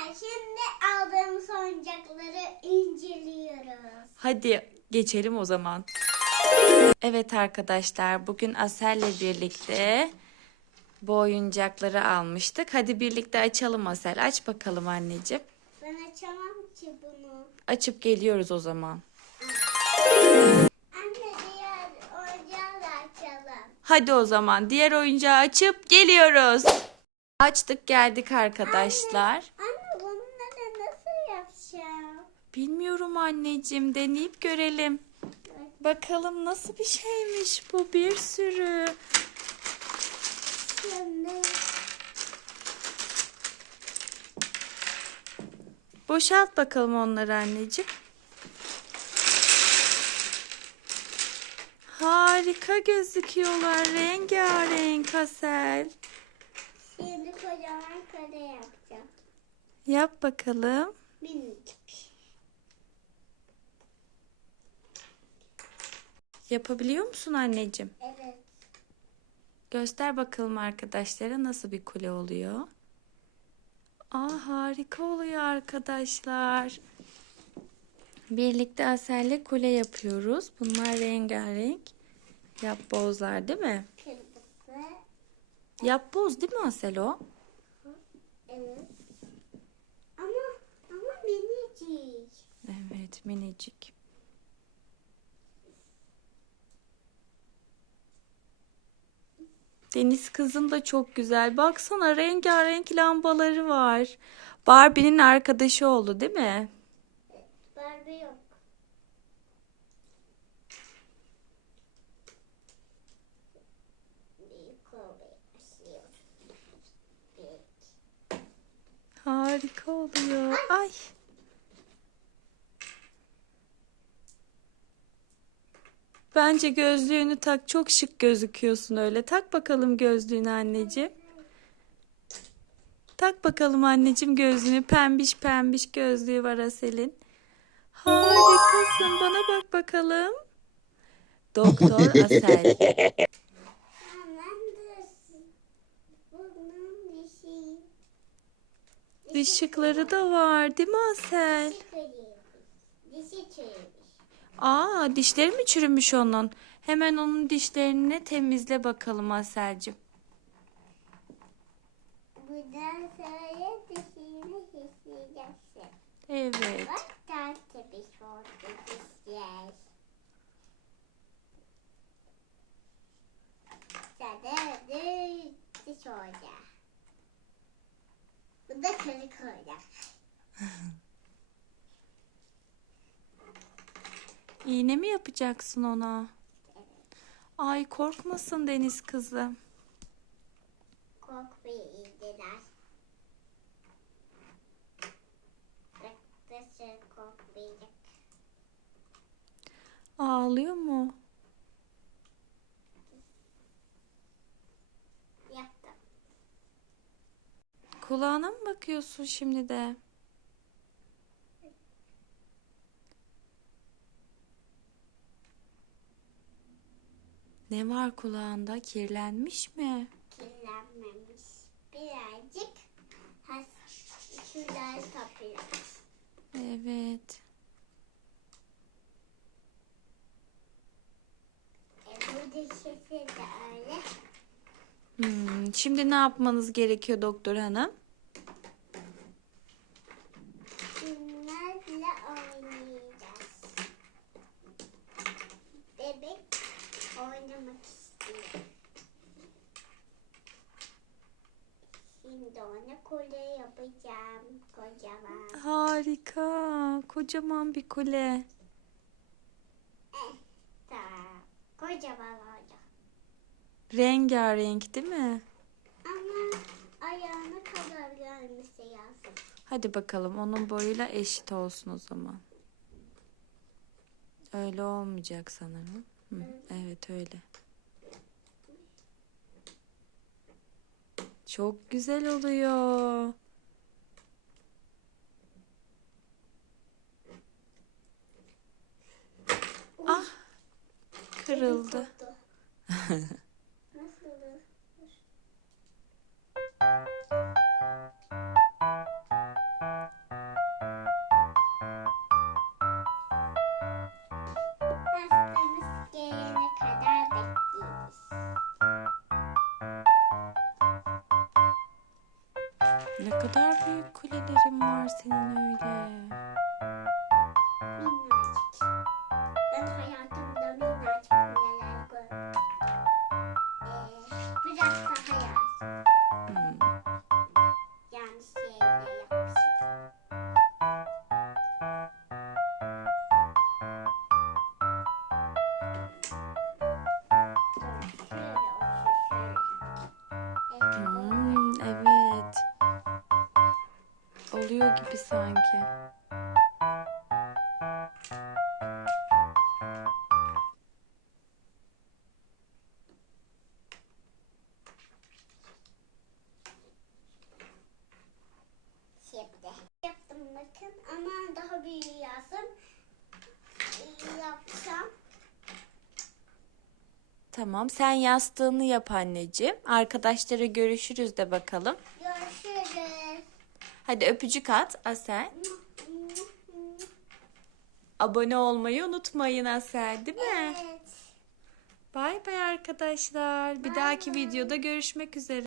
Arkadaşlar şimdi aldığımız oyuncakları inceliyoruz. Hadi geçelim o zaman. Evet arkadaşlar bugün Asel'le birlikte bu oyuncakları almıştık. Hadi birlikte açalım Asel. Aç bakalım anneciğim. Ben açamam ki bunu. Açıp geliyoruz o zaman. Anne diğer oyuncağı da açalım. Hadi o zaman diğer oyuncağı açıp geliyoruz. Açtık geldik arkadaşlar. Anne bunları nasıl yapacağım? Bilmiyorum anneciğim deneyip görelim. Bakalım nasıl bir şeymiş bu bir sürü. Boşalt bakalım onları anneciğim. Harika gözüküyorlar. Rengarenk Asel. şimdi kocaman kare yapacağım. Yap bakalım. Minicik. Yapabiliyor musun anneciğim? Evet. Göster bakalım arkadaşlara nasıl bir kule oluyor. Aa harika oluyor arkadaşlar. Birlikte Asel'le kule yapıyoruz. Bunlar rengarenk. Yapbozlar değil mi? Kırmızı. Yapboz değil mi Asel o? Evet. Ama ama minicik. Evet minicik. Deniz kızım da çok güzel. Baksana rengarenk lambaları var. Barbie'nin arkadaşı oldu değil mi? Barbie yok. Oluyor. Harika oluyor. Ay. Bence gözlüğünü tak. Çok şık gözüküyorsun öyle. Tak bakalım gözlüğünü anneciğim. Tak bakalım anneciğim gözlüğünü. Pembiş pembiş gözlüğü var Asel'in. Harikasın. Bana bak bakalım. Doktor Asel. Işıkları da var değil mi Asel? Dişi kırılmış. Aa dişleri mi çürümüş onun? Hemen onun dişlerini temizle bakalım Asel'cim. Bundan sonra dişini hisleyeceksin. Evet. Bak tertemiz oldu dişler. Sana diş olacak. Bu da kırık olacak. İğne mi yapacaksın ona? Ay korkmasın Deniz kızım. Korkmayacaklar. Dışı korkmayacak. Ağlıyor mu? Yaptım. Kulağına mı bakıyorsun şimdi de? Ne var kulağında? Kirlenmiş mi? Kirlenmemiş. Birazcık şuradan toplamış. Evet. E, bu dişisi de öyle. Hmm, şimdi ne yapmanız gerekiyor doktor hanım? Ona kule yapacağım kocaman. Harika. Kocaman bir kule. Eh, tamam. Kocaman olacak. Rengarenk değil mi? Ama ayağına kadar gelmesi lazım. Hadi bakalım onun boyuyla eşit olsun o zaman. Öyle olmayacak sanırım. Hı, evet öyle. Çok güzel oluyor. Ah kırıldı. Ne kadar büyük kulelerin var senin öyle. Oluyor gibi sanki. Yaptım bakın ama daha büyüğü yazdım. Yapsam Tamam sen yastığını yap anneciğim. Arkadaşlara görüşürüz de bakalım. Hadi öpücük at Asel. Abone olmayı unutmayın Asel değil mi? Evet. Bay bay arkadaşlar. Bir dahaki videoda görüşmek üzere.